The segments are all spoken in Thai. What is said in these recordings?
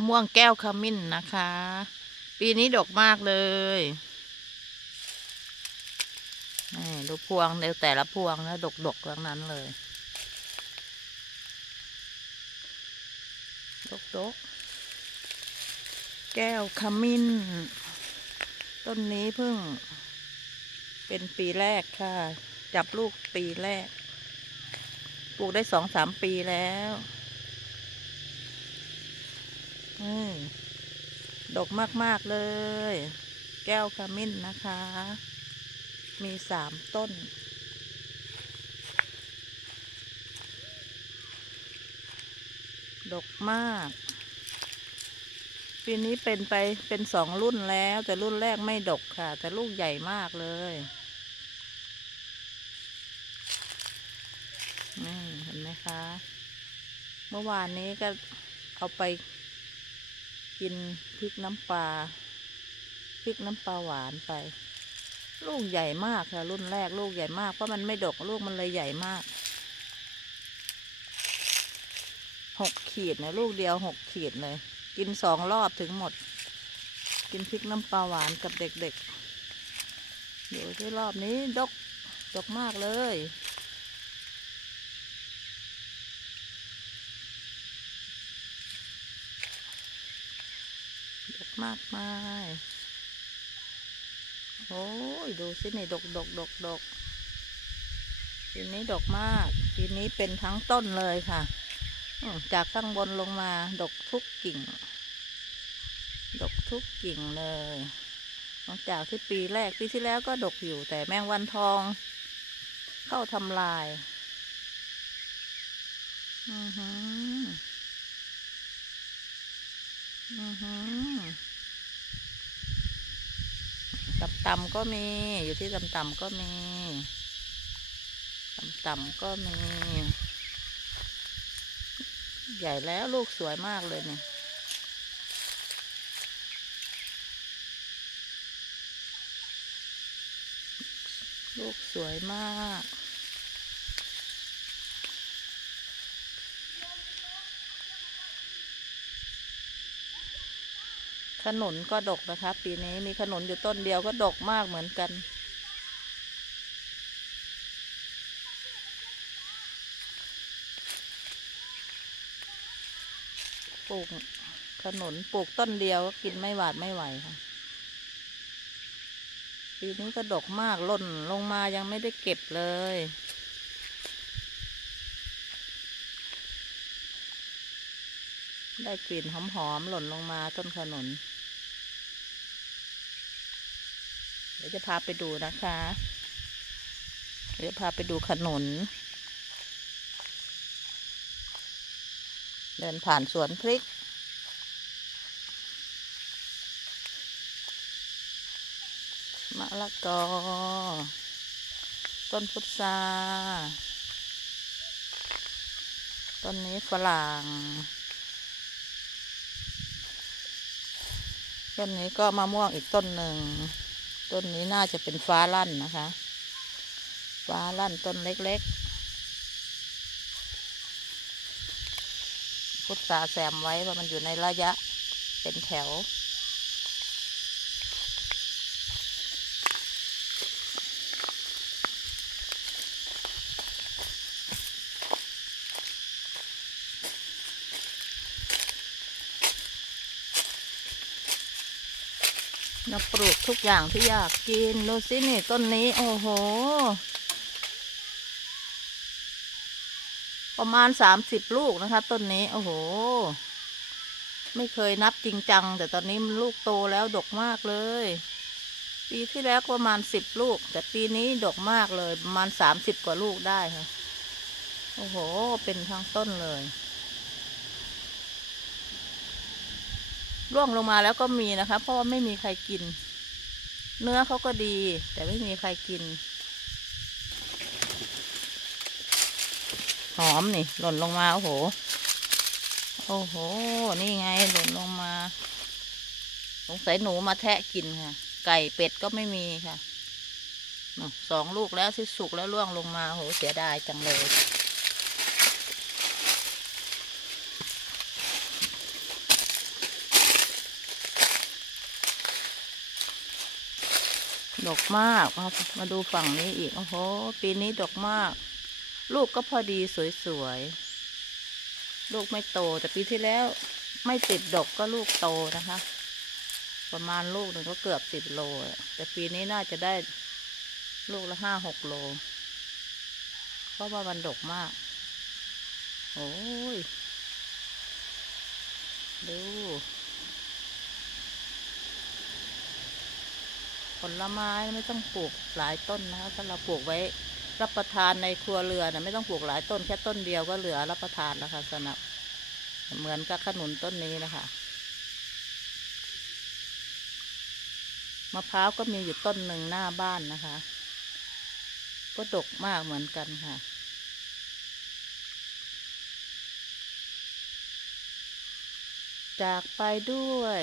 มะม่วงแก้วขมิ้นนะคะ ปีนี้ดกมากเลยนี่ดูพวงในแต่ละพวงนะดกดกทั้งนั้นเลย ดกดกแก้วขมิ้น ต้นนี้เพิ่ง เป็นปีแรกค่ะ จับลูกปีแรก ปลูกได้สองสามปีแล้ว ดกมาก ๆ เลย แก้วขมิ้นนะคะ มีสามต้น ดกมาก ปีนี้เป็นไปเป็นสองรุ่นแล้ว แต่รุ่นแรกไม่ดกค่ะ แต่ลูกใหญ่มากเลยนี่เห็นไหมคะ เมื่อวานนี้ก็เอาไป กินพริกน้ำปลาพริกน้ำปลาหวานไป ลูกใหญ่มากค่ะ รุ่นแรกลูกใหญ่มากเพราะมันไม่ดกลูกมันเลยใหญ่มากหกขีดนะลูกเดียวหกขีดเลย กินสองรอบถึงหมด กินพริกน้ำปลาหวานกับเด็กๆอยู่ที่รอบนี้ดกดกมากเลย ดกมากมาย โอ้ย ดูสินี่ดกดกดกดกปีนี้ดกมากปีนี้เป็นทั้งต้นเลยค่ะ จากข้างบนลงมาดกทุกกิ่ง ดกทุกกิ่งเลยหลังจากที่ปีแรกปีที่แล้วก็ดกอยู่แต่แมงวันทอง เข้าทำลาย อือหืออือหือ ต่ำๆก็มี อยู่ที่ต่ำๆก็มีต่ำๆก็มี ใหญ่แล้วลูกสวยมากเลยเนี่ยลูกสวยมาก ขนุนก็ดกนะคะ ปีนี้มีขนุนอยู่ต้นเดียวก็ดกมากเหมือนกัน ปลูกขนุนปลูกต้นเดียวก็กินไม่หวาดไม่ไหวค่ะ ปีนี้ก็ดกมากหล่นลงมายังไม่ได้เก็บเลยได้กลิ่นหอมๆหล่นลงมาต้นขนุน เดี๋ยวจะพาไปดูนะคะ เดี๋ยวพาไปดูขนุน เดินผ่านสวนพริก มะละกอ ต้นพุทราต้นนี้ฝรั่ง ต้นนี้ก็มะม่วงอีกต้นหนึ่ง ต้นนี้น่าจะเป็นฟ้าลั่นนะคะ ฟ้าลั่นต้นเล็กๆ พุทธาแซมไว้ว่ามันอยู่ในระยะเป็นแถว เราปลูกทุกอย่างที่อยากกิน ดูสินี่ต้นนี้ โอ้โห ประมาณสามสิบลูกนะคะ ต้นนี้ โอ้โห ไม่เคยนับจริงจัง แต่ตอนนี้มันลูกโตแล้วดกมากเลย ปีที่แล้วประมาณสิบลูก แต่ปีนี้ดกมากเลย ประมาณสามสิบกว่าลูกได้ค่ะ โอ้โห เป็นทั้งต้นเลย ร่วงลงมาแล้วก็มีนะคะ เพราะว่าไม่มีใครกิน เนื้อเขาก็ดี แต่ไม่มีใครกิน หอมนี่ หล่นลงมา โอ้โห โอ้โห นี่ไง หล่นลงมา สงสัยหนูมาแทะกินค่ะ ไก่เป็ดก็ไม่มีค่ะสองลูกแล้วที่สุกแล้วร่วงลงมาโหเสียดายจังเลย ดกมากมามาดูฝั่งนี้อีก โอ้โห ปีนี้ดกมาก ลูกก็พอดีสวยๆ ลูกไม่โต แต่ปีที่แล้วไม่ติดดกก็ลูกโตนะคะ ประมาณลูกหนึ่งก็เกือบสิบโล แต่ปีนี้น่าจะได้ลูกละห้าหกโล เพราะว่ามันดกมาก โอ้ย ดู ผลไม้ไม่ต้องปลูกหลายต้นนะคะถ้าเราปลูกไว้รับประทานในครัวเรือนนะไม่ต้องปลูกหลายต้นแค่ต้นเดียวก็เหลือรับประทานแล้วค่ะสำหรับเหมือนกับขนุนต้นนี้นะคะมะพร้าวก็มีอยู่ต้นหนึ่งหน้าบ้านนะคะ ก็ดกมากเหมือนกันค่ะ จากไปด้วย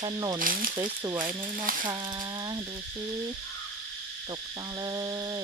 ถนนสวยๆนี้นะคะ ดูซิตกจังเลย